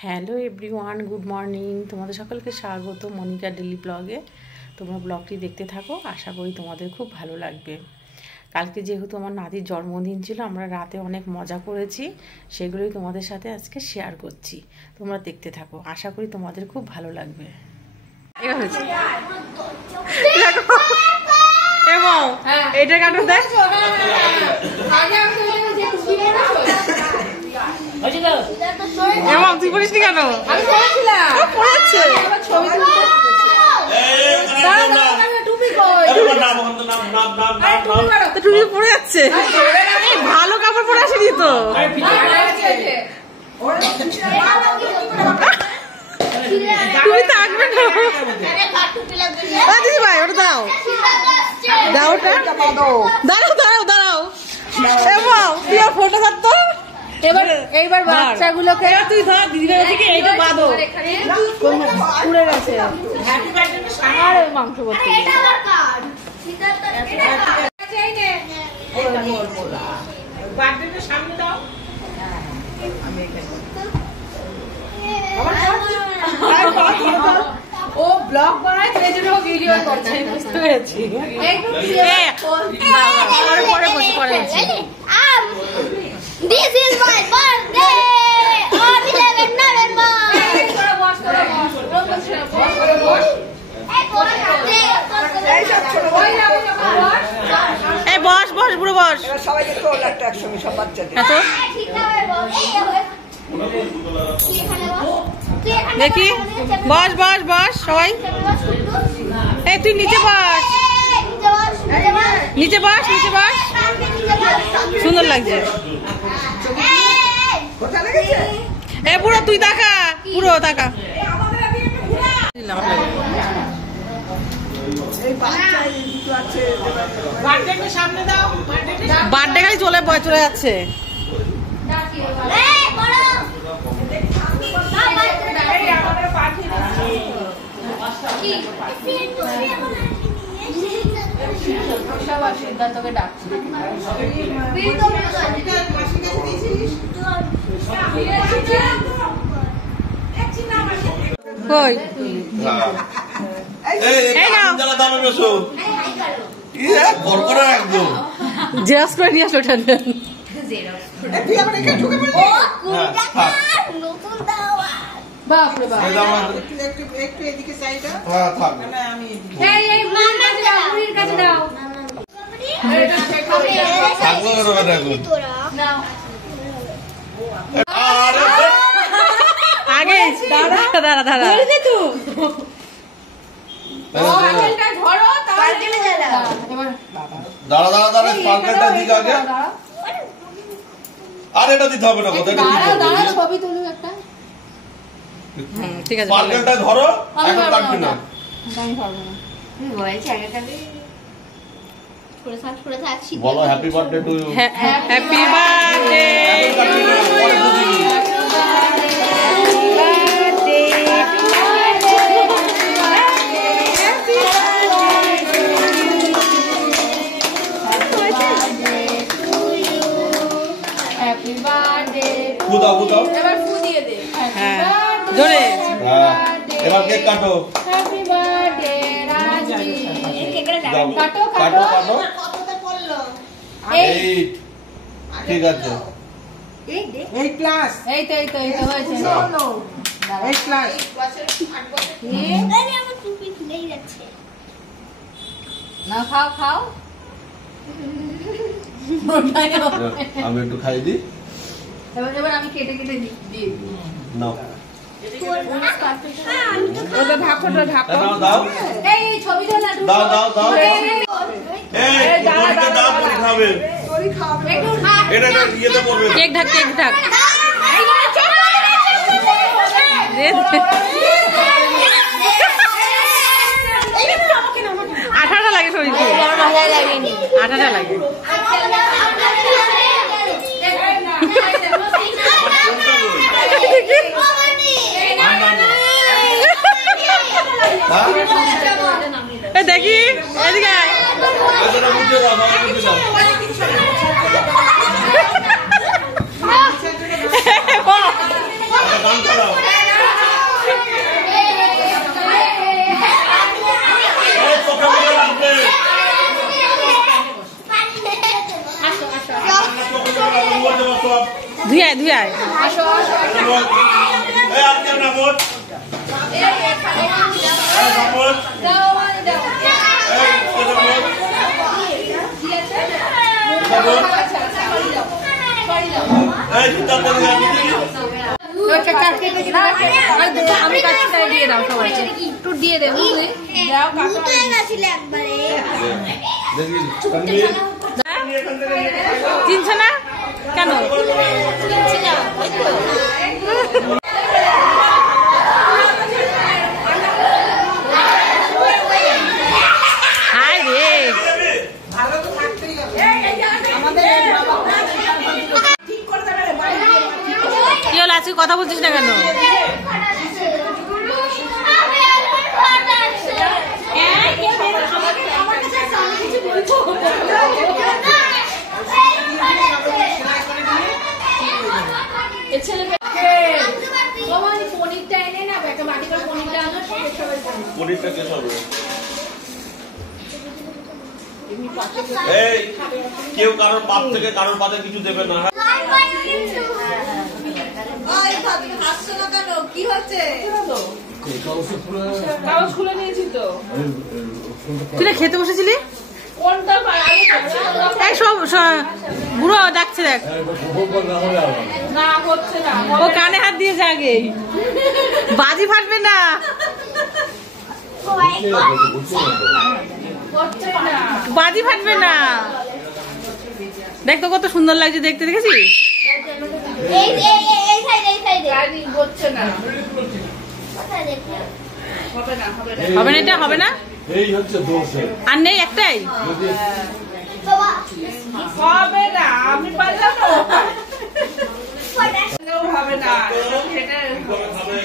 Hello everyone, good morning. তোমাদের সকলকে স্বাগত মনিকা ডেলি ব্লগে। তোমরা ব্লগটি দেখতে থাকো, আশা করি তোমাদের খুব ভালো লাগবে। কালকে যেহেতু আমার নাতির জন্মদিন ছিল, আমরা রাতে অনেক মজা করেছি, সেগুলোই তোমাদের সাথে আজকে শেয়ার করছি। তোমরা দেখতে থাকো, আশা করি তোমাদের খুব ভালো লাগবে। এটা কাটো দেখ, তুই পড়িসনি কেন? টুপি পড়ে যাচ্ছে, ভালো কাপড় পরে আসেনি তো। তুমি থাকবে না দিদি ভাই, ওটা দাও দাও, ওটা দাঁড়াও দাঁড়াও দাঁড়াও, ফটো থাকতো। এইবার বাচ্চাগুলোকে তুই ধর, দিদিভাই এইটা বাঁধো, পুড়ে গেছে আর মাংস করতে। সামনে দাও, ও ব্লগ বানায়, সেই জন্য ভিডিও করছে, বুঝতে পেরেছি। পরে বসে পড়ে This is my birthday on 11 November. এই বস বস বুড়ো বস, সবাই দেখো একটা একসঙ্গে সব বাচ্চাদের। দেখি বস বস বস সবাই। এই তুই নিচে বস, নিচে বস, নিচে বস, সুন্দর লাগছে। এ বুড়ো তুই তাকা, পুরো তাকা। বার্থডে খালি চলে চলে যাচ্ছে। সিদ্ধান্তকে ডাকছি। কই জেরাক্স করে নিয়ে আসলো। বাপরে বাপ, একটু এদিকে সাইডটা কাছে দাও। আগে দাঁড়া দাঁড়া দাঁড়া, দাঁড়া দাঁড়া দাঁড়া, স্পার্কেলটা দিক আগে। আর এটা দিতে হবে না, ছবি তুলো একটা। ঠিক আছে, স্পার্কেলটা ধরো, এখন কাটবি না। বলো happy birthday to you. Happy birthday. ফুদাও ফুদাও, এবার ফু দিয়ে দে। হ্যাঁ জোরে, এবার কেক কাটো। Happy birthday Rajbi. কাটো কাটো কাটো। এই ঠিক আছে, এই ক্লাস, এই তো হয়েছে। এই ক্লাস। আমার টুপি খুলেই যাচ্ছে। না খাও খাও। আমি একটু খাই দিই। এবার আমি কেটে কেটে দিই। নাও ওটা ঢাকো, ওটা ঢাকো। দাও এই ছবি তোলা দাও দাও দাও। এই পরীক্ষা দাও, পরীক্ষা হবে। এটা ইয়েতে পড়বে। কেক ঢাক, কেক ঢাক। আঠাটা লাগে শরীরে, আঠাটা লাগে। দেখি এদিকে গান চালাও। এই চোখে মুখে লাগবে। ধুয়ায় ধুয়ায় এই আজকে নামত আমি কাছে দিয়ে দাও সবাইকে একটু দিয়ে দেবো চিনছে না কেন? হাই রে কি হলো আজকে কথা বলছিস না কেন? এই কেউ কারোর পাপ থেকে কারোর পাতে কিছু দেবে না। কি হচ্ছে? তুই খেতে বসেছিলি? বুড়ো ডাকছে দেখ, ও কানে হাত দিয়েছে আগে, বাজি ফাটবে না। বাজি ফাটবে না। দেখ তো কত সুন্দর লাগছে দেখতে, দেখেছিস? হবে না, এটা হবে না। আর নেই একটাই হবে না, আমি পারলাম হবে না,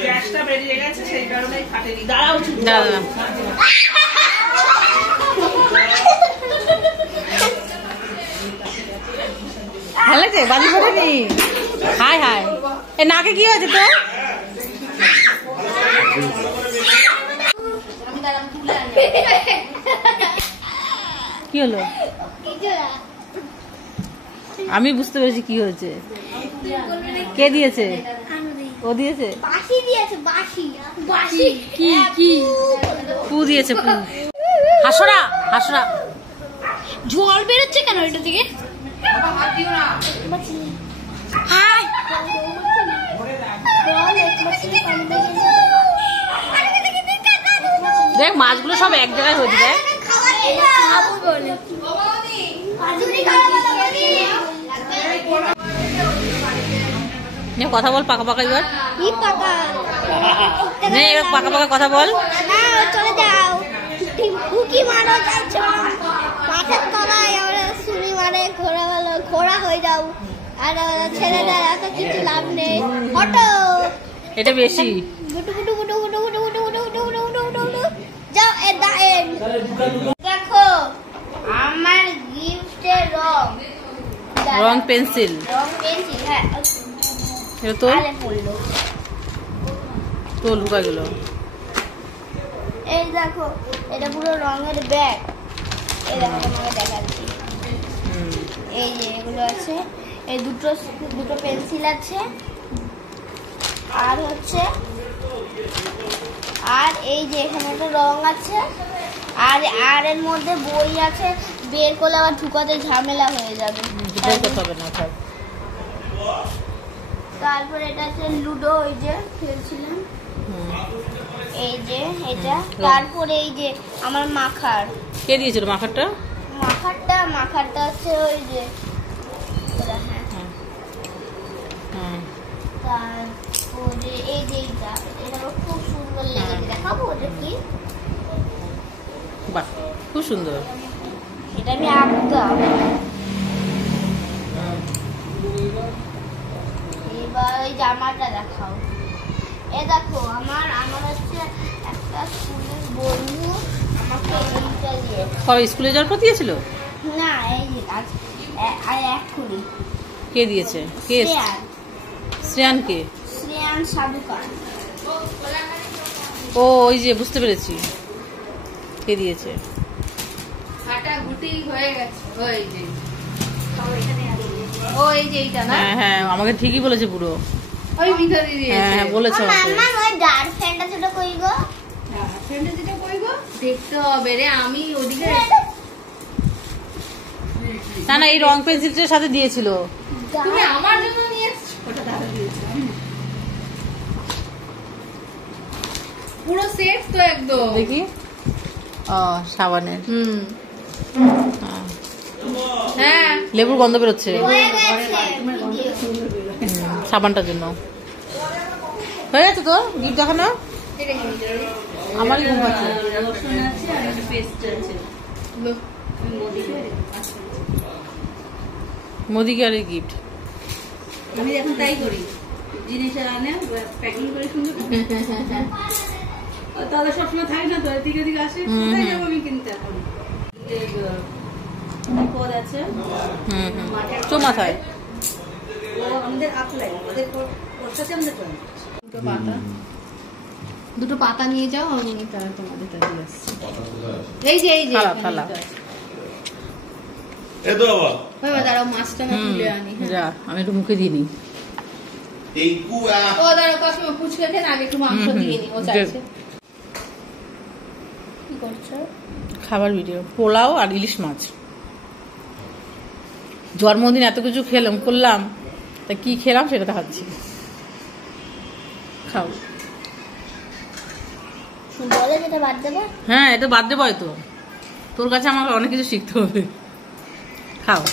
গ্যাসটা বেরিয়ে গেছে সেই কারণেই ফাটেনি। দাঁড়াও দাঁড়া ভালো লাগছে, বাজি ফাটেনি। হাই হাই, এ নাকে কি হয়েছে তো? কি হলো? আমি বুঝতে পেরেছি কি হয়েছে। কে দিয়েছে? ও দিয়েছে? বাসি দিয়েছে, বাসি বাসি কি কি পু দিয়েছে, পু। হাসরা হাসরা জল বেরোচ্ছে কেন এটা থেকে? হাই দেখ মাছগুলো সব এক জায়গায় হয়েছে। দেখ কথা বল পাকা পাকা, এবার নে এবার পাকা পাকা কথা বল। চলে যাও, হুকি মারো, যাচ্ছো মাঠের তলায় শুনি মারে, ঘোড়া ভালো ঘোড়া হয়ে যাও। আর ছেলেদের এত কিছু লাভ নেই, হটো এটা বেশি। গুটু গুটু গুটু গুটু গুটু গুটু গুটু গুটু গুটু গুটু গুটু গুটু যাও এ দা এন্ড। দেখো আমার গিফটের রং পেন্সিল। রং পেন্সিল, হ্যাঁ এটা তোল আরে পড়লো। তোল লুকা গেল। এই দেখো এটা পুরো রঙের ব্যাগ। এই দেখো তোমাকে দেখাচ্ছি, এই যে এগুলো আছে, এই দুটো পেন্সিল আছে, আর হচ্ছে আর এই যে এখানে একটা রং আছে, আর আর এর মধ্যে বই আছে, বের করলে আবার ঢুকাতে ঝামেলা হয়ে যাবে। তারপর এটা হচ্ছে লুডো, ওই যে খেলছিলাম, এই যে এটা। তারপরে এই যে আমার মাখার। কে দিয়েছিল মাখারটা? মাখারটা হচ্ছে ওই যে, হ্যাঁ। তারপরে এই যে এটা খুব সুন্দর লেগেছে, দেখাবো ওটা কি। বাহ খুব সুন্দর। এটা আমি আঁকতাম। এবার ওই জামাটা দেখাও। এ দেখো আমার হচ্ছে একটা স্কুলের বন্ধু আমাকে এইটা দিয়েছে। কবে স্কুলে যাওয়ার পর দিয়েছিল? না এই যে এক্ষুনি। কে দিয়েছে? কে? শ্রেয়ান কে? শ্রেয়ান কল্যাণ সাধুকার। ও ওই যে বুঝতে পেরেছি কে দিয়েছে। কাটা গুটি হয়ে গেছে। ওই যে ও এই যে এইটা না, হ্যাঁ হ্যাঁ আমাকে ঠিকই বলেছে পুরো। ওই মিঠা দিয়ে হ্যাঁ দিয়েছে। হ্যাঁ বলেছে আমাকে। মাম্মা ওই ডার্ক ফ্যানটা ছোট কই গো? ফ্রেন্ডে যেটা কই গো দেখতে হবে রে, আমি ওদিকে না না এই রং পেন্সিলটার সাথে দিয়েছিল। তুমি আমার জন্য নিয়ে এসেছো। ওটা দাদা দিয়েছে পুরো সেট তো একদম। দেখি ও সাবানের হ্যাঁ। হ্যাঁ লেবুর গন্ধ বেরোচ্ছে হয়ে গেছে। সাবানটার জন্য। হয়ে গেছে তো গিফট দেখানো। আমারই ঘুম পাচ্ছে। মোদি কেয়ারের গিফট। আমি এখন তাই করি, জিনিস আনে প্যাকিং করে সুন্দর তাহলে সবসময় থাকে না তো, এদিকে এদিকে আসে, কোথায় যাবো আমি কিনতে এখন। পদ আছে তো মাথায় ও আমাদের আপলাই, ওদের ওর সাথে আমাদের করে দুটো পাতা নিয়ে যাও, আমি তাহলে তোমাদেরটা দিয়ে আসছি। এই যে এই যে থালা, এখানে থালা। এটা আছে। এ তো বাবা ওই বা দাঁড়াও মাছটা না তুলে আনি। হ্যাঁ। যা আমি একটু মুখে দিয়ে নিই। এই কুয়া ও দাঁড়াও কাকিমা পুচকে খেন, আগে একটু মাংস দিয়ে নি, ও চাইছে। কি করছো? খাবার ভিডিও পোলাও আর ইলিশ মাছ। জন্মদিন এত কিছু করলাম, তা কি খেলাম সেটা দেখাচ্ছি। খাও। বলে যেটা বাদ দেবো। হ্যাঁ এটা বাদ দেবো হয়তো, তোর কাছে আমার অনেক কিছু শিখতে হবে। খাও।